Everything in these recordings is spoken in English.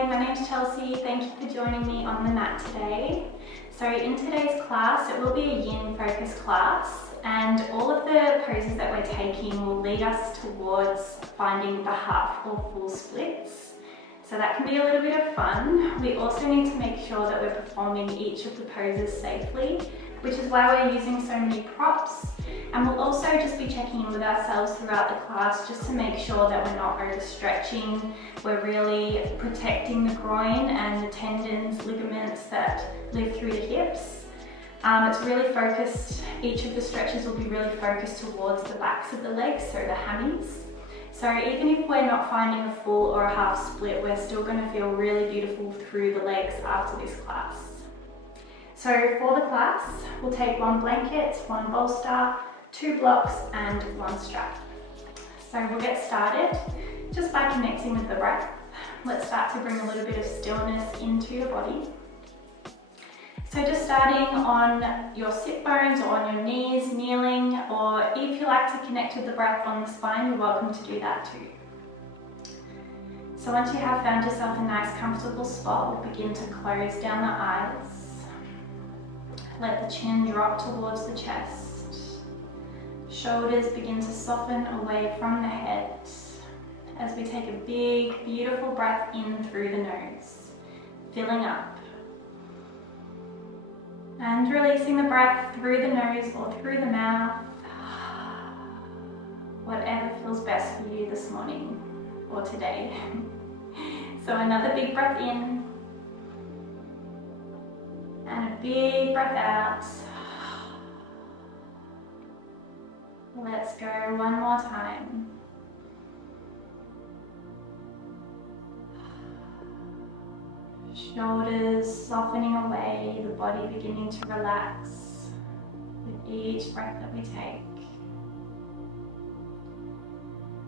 Hi, my name's Chelsea. Thank you for joining me on the mat today. So in today's class, it will be a yin focused class, and all of the poses that we're taking will lead us towards finding the half or full splits. So that can be a little bit of fun. We also need to make sure that we're performing each of the poses safely, which is why we're using so many props. And we'll also just be checking in with ourselves throughout the class just to make sure that we're not overstretching. We're really protecting the groin and the tendons, ligaments that live through the hips. It's really focused, each of the stretches will be really focused towards the backs of the legs, so the hammies. So even if we're not finding a full or a half split, we're still going to feel really beautiful through the legs after this class. So for the class, we'll take one blanket, one bolster, 2 blocks and 1 strap. So we'll get started just by connecting with the breath. Let's start to bring a little bit of stillness into your body. So just starting on your sit bones or on your knees, kneeling, or if you like to connect with the breath on the spine, you're welcome to do that too. So once you have found yourself a nice comfortable spot, we'll begin to close down the eyes. Let the chin drop towards the chest. Shoulders begin to soften away from the head as we take a big, beautiful breath in through the nose, filling up. And releasing the breath through the nose or through the mouth. Whatever feels best for you this morning or today. So another big breath in. And a big breath out. Let's go one more time. Shoulders softening away, the body beginning to relax with each breath that we take.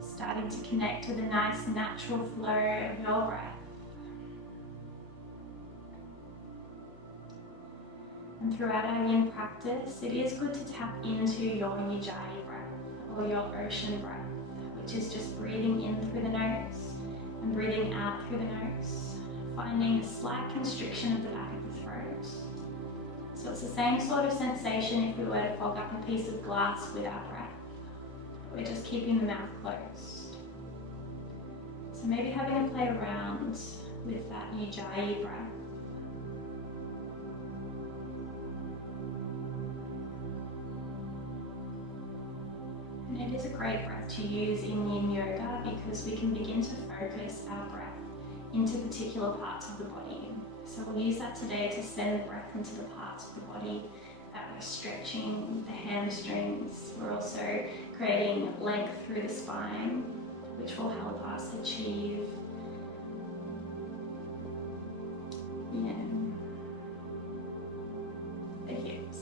Starting to connect to the nice natural flow of your breath. And throughout our yin practice, it is good to tap into your ujjayi breath or your ocean breath, which is just breathing in through the nose and breathing out through the nose, finding a slight constriction of the back of the throat. So it's the same sort of sensation if we were to fog up a piece of glass with our breath. We're just keeping the mouth closed. So maybe having a play around with that ujjayi breath. And it is a great breath to use in Yin Yoga because we can begin to focus our breath into particular parts of the body. So we'll use that today to send the breath into the parts of the body that we're stretching, the hamstrings. We're also creating length through the spine, which will help us achieve the hips.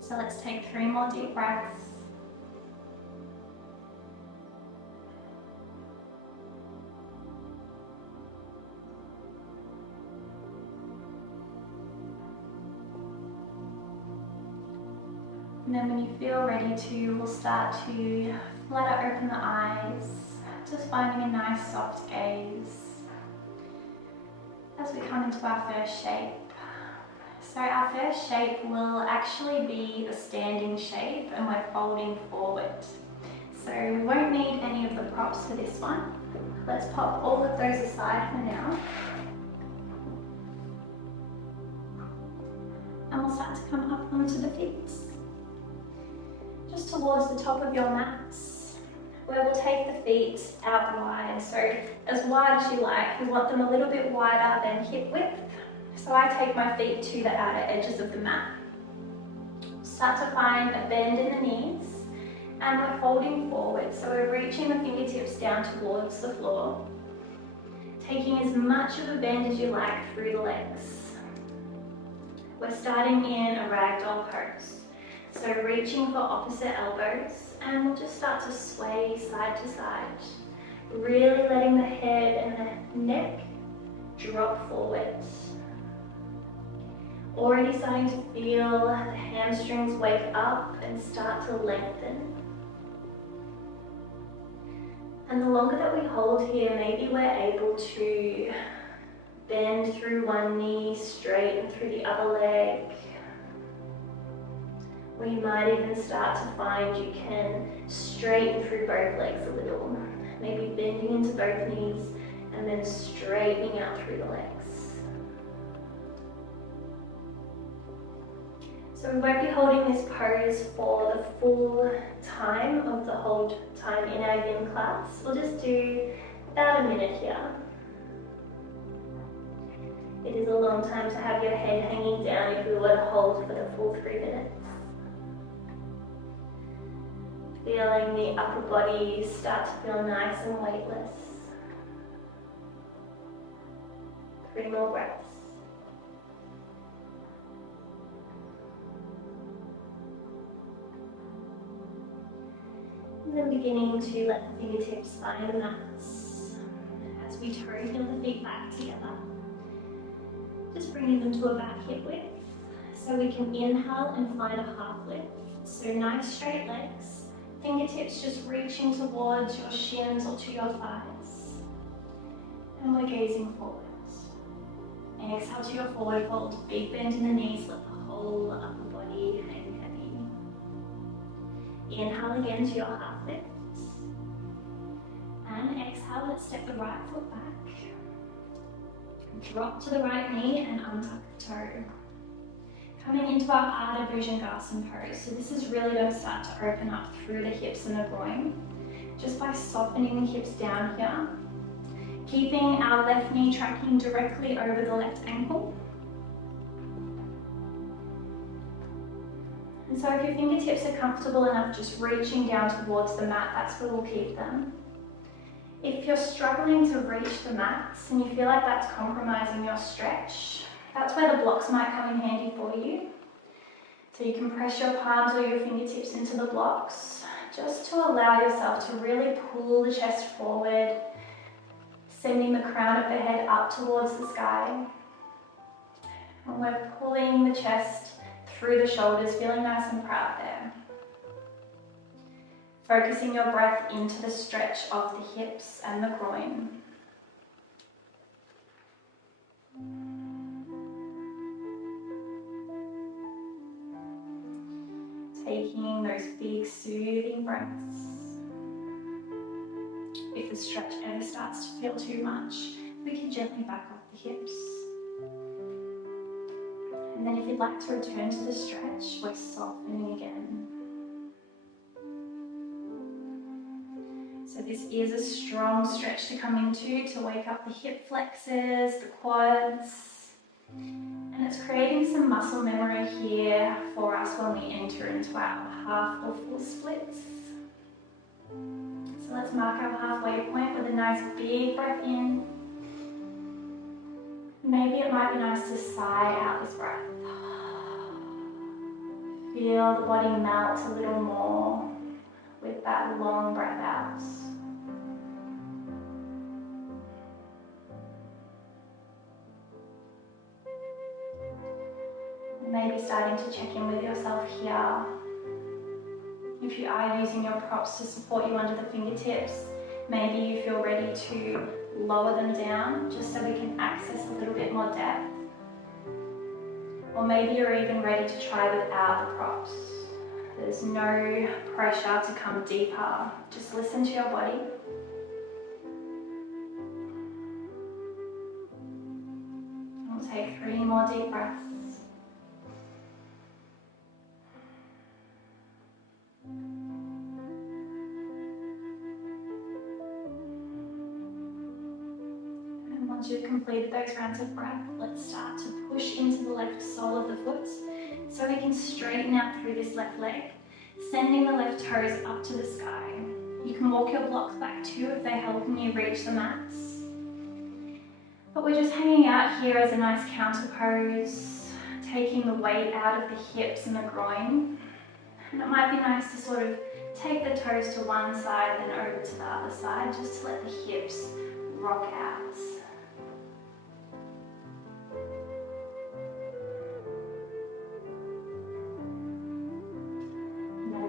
So let's take 3 more deep breaths. And then when you feel ready to, we'll start to flutter open the eyes, just finding a nice soft gaze as we come into our first shape. So our first shape will actually be a standing shape and we're folding forward. So we won't need any of the props for this one. Let's pop all of those aside for now. And we'll start to come up onto the feet. Just towards the top of your mats, where we'll take the feet out wide. So as wide as you like, we want them a little bit wider than hip width. So I take my feet to the outer edges of the mat. Start to find a bend in the knees and we're folding forward. So we're reaching the fingertips down towards the floor, taking as much of a bend as you like through the legs. We're starting in a ragdoll pose. So reaching for opposite elbows and we'll just start to sway side to side, really letting the head and the neck drop forward. Already starting to feel the hamstrings wake up and start to lengthen. And the longer that we hold here, maybe we're able to bend through one knee, straighten through the other leg. Or you might even start to find you can straighten through both legs a little. Maybe bending into both knees and then straightening out through the legs. So we won't be holding this pose for the full time of the hold time in our Yin class. We'll just do about a minute here. It is a long time to have your head hanging down if we were to hold for the full 3 minutes. Feeling the upper body start to feel nice and weightless. 3 more breaths. And then beginning to let the fingertips find the mats as we toe heel the feet back together. Just bringing them to a back hip width. So we can inhale and find a half lift. So nice straight legs. Fingertips just reaching towards your shins or to your thighs. And we're gazing forwards. Exhale to your forward fold. Big bend in the knees. Let the whole upper body hang heavy. Inhale again to your half lift. And exhale, let's step the right foot back. Drop to the right knee and untuck the toe. Coming into our Ardha Bhujangasana pose. So this is really going to start to open up through the hips and the groin. Just by softening the hips down here. Keeping our left knee tracking directly over the left ankle. And so if your fingertips are comfortable enough, just reaching down towards the mat, that's where we'll keep them. If you're struggling to reach the mats and you feel like that's compromising your stretch, that's where the blocks might come in handy for you. So you can press your palms or your fingertips into the blocks, just to allow yourself to really pull the chest forward, sending the crown of the head up towards the sky. And we're pulling the chest through the shoulders, feeling nice and proud there. Focusing your breath into the stretch of the hips and the groin. Taking those big soothing breaths. If the stretch ever starts to feel too much, we can gently back off the hips. And then if you'd like to return to the stretch, we're softening again. So this is a strong stretch to come into to wake up the hip flexors, the quads. And it's creating some muscle memory here for us when we enter into our half or full splits. So let's mark our halfway point with a nice big breath in. Maybe it might be nice to sigh out this breath. Feel the body melt a little more with that long breath out. Maybe starting to check in with yourself here. If you are using your props to support you under the fingertips, maybe you feel ready to lower them down just so we can access a little bit more depth. Or maybe you're even ready to try without the props. There's no pressure to come deeper. Just listen to your body. We'll take 3 more deep breaths. Once you've completed those rounds of breath, let's start to push into the left sole of the foot so we can straighten out through this left leg, sending the left toes up to the sky. You can walk your blocks back too if they're helping you reach the mats. But we're just hanging out here as a nice counter pose, taking the weight out of the hips and the groin. And it might be nice to sort of take the toes to one side and over to the other side, just to let the hips rock out.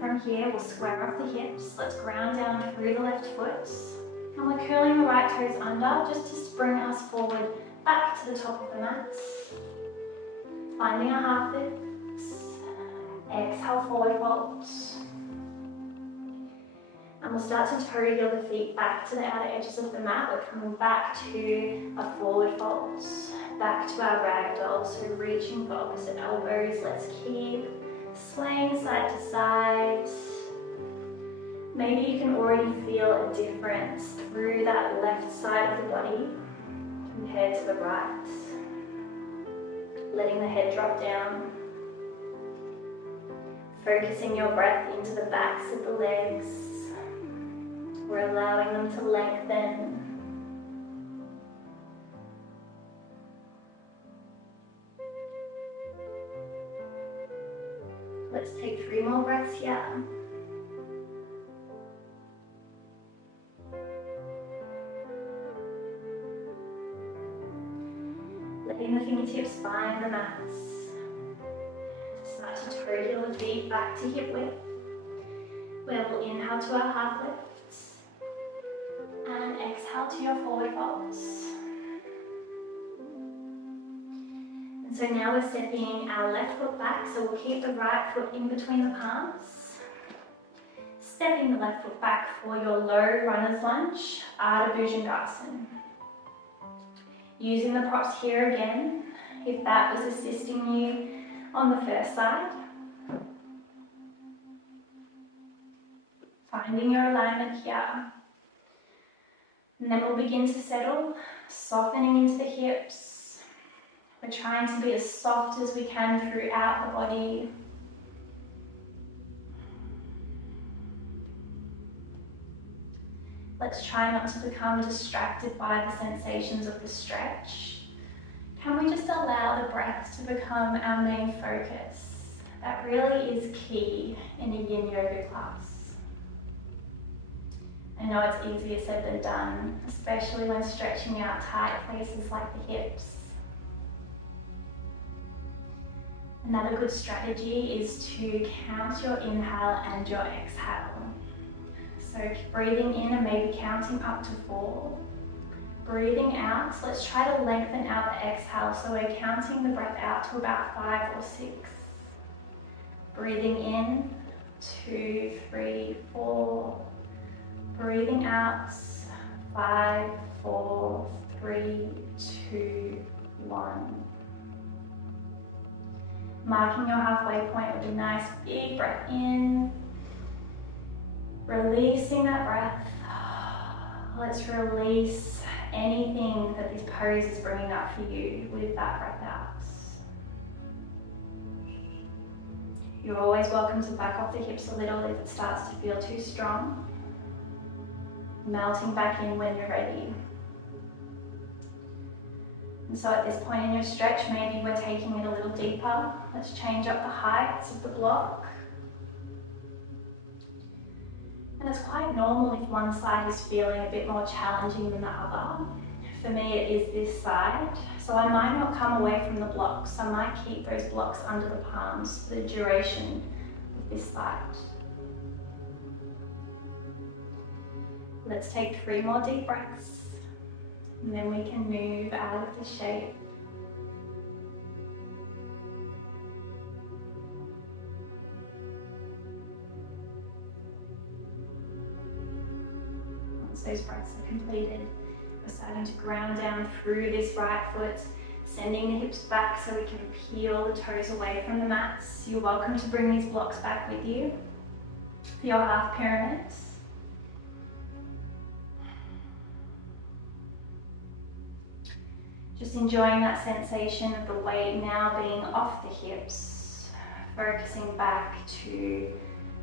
From here, we'll square off the hips. Let's ground down through the left foot. And we're curling the right toes under just to spring us forward back to the top of the mat. Finding our half lifts. Exhale, forward folds. And we'll start to toe heel the feet back to the outer edges of the mat. We're coming back to a forward fold, back to our ragdoll. So reaching for opposite elbows. Let's keep swaying side to side. Maybe you can already feel a difference through that left side of the body compared to the right. Letting the head drop down. Focusing your breath into the backs of the legs. We're allowing them to lengthen. Let's take 3 more breaths here. Letting the fingertips find the mats. Start to toe heel the feet back to hip width. Where we'll inhale to our half lifts. And exhale to your forward folds. And so now we're stepping our left foot back, so we'll keep the right foot in between the palms. Stepping the left foot back for your low runner's lunge, Ardha Bhujangasana. Using the props here again, if that was assisting you on the first side. Finding your alignment here. And then we'll begin to settle, softening into the hips. We're trying to be as soft as we can throughout the body. Let's try not to become distracted by the sensations of the stretch. Can we just allow the breath to become our main focus? That really is key in a Yin Yoga class. I know it's easier said than done, especially when stretching out tight places like the hips. Another good strategy is to count your inhale and your exhale. So breathing in and maybe counting up to 4. Breathing out, so let's try to lengthen out the exhale. So we're counting the breath out to about 5 or 6. Breathing in, 2, 3, 4. Breathing out, 5, 4, 3, 2, 1. Marking your halfway point with a nice big breath in. Releasing that breath. Let's release anything that this pose is bringing up for you with that breath out. You're always welcome to back off the hips a little if it starts to feel too strong. Melting back in when you're ready. And so at this point in your stretch, maybe we're taking it a little deeper. Let's change up the heights of the block. And it's quite normal if one side is feeling a bit more challenging than the other. For me, it is this side. So I might not come away from the blocks. I might keep those blocks under the palms for the duration of this side. Let's take 3 more deep breaths. And then we can move out of the shape. Once those breaths are completed, we're starting to ground down through this right foot, sending the hips back so we can peel the toes away from the mats. You're welcome to bring these blocks back with you for your half pyramids. Just enjoying that sensation of the weight now being off the hips, focusing back to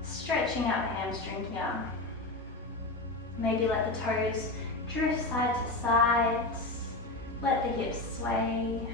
stretching out the hamstring here. Maybe let the toes drift side to side, let the hips sway.